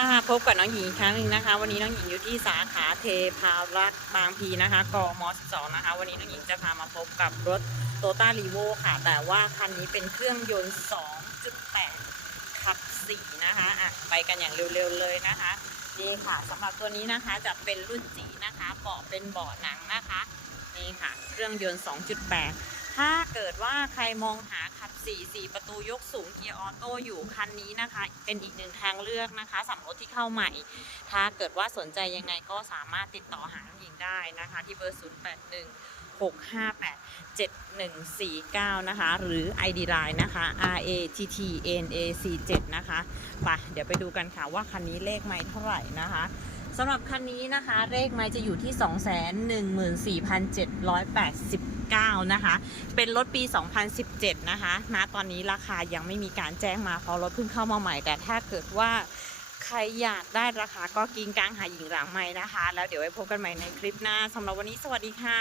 มาพบกับน้องหญิงอีกครั้งหนึ่งนะคะ วันนี้น้องหญิงอยู่ที่สาขาเทพารักษ์บางพีนะคะกม12นะคะ วันนี้น้องหญิงจะพามาพบกับรถโตต้ารีโวค่ะ แต่ว่าคันนี้เป็นเครื่องยนต์ 2.8 ขับ 4 นะคะอะไปกันอย่างเร็วๆเลยนะคะนี่ค่ะสำหรับตัวนี้นะคะจะเป็นรุ่นจีนะคะเบาะเป็นเบาะหนังนะคะนี่ค่ะ เครื่องยนต์ 2.8 ถ้าเกิดว่าใครมองหา 4 4 ประตูยกสูงเกียร์ออโต้อยู่คันนี้นะคะ เป็นอีกหนึ่งทางเลือกนะคะสำหรับรถที่เข้าใหม่ ถ้าเกิดว่าสนใจยังไงก็สามารถติดต่อหางหญิงได้นะคะ ที่เบอร์ 081 658 7149 นะคะ หรือ ID Line นะคะ R A T T N A C 7นะคะไปเดี๋ยวไปดูกันค่ะว่าคันนี้เลขไม้เท่าไหร่นะคะ สำหรับคันนี้นะคะ เลขไม้จะอยู่ที่ 214,789 นะคะ เป็นรถปี 2017 นะคะณตอนนี้ราคายังไม่มีการแจ้งมาเพราะรถเพิ่งเข้ามาใหม่ แต่ถ้าเกิดว่าใครอยากได้ราคาก็กินกลางหาหญิงหลังไม้นะคะ แล้วเดี๋ยวไว้พบกันใหม่ในคลิปหน้าสำหรับวันนี้สวัสดีค่ะ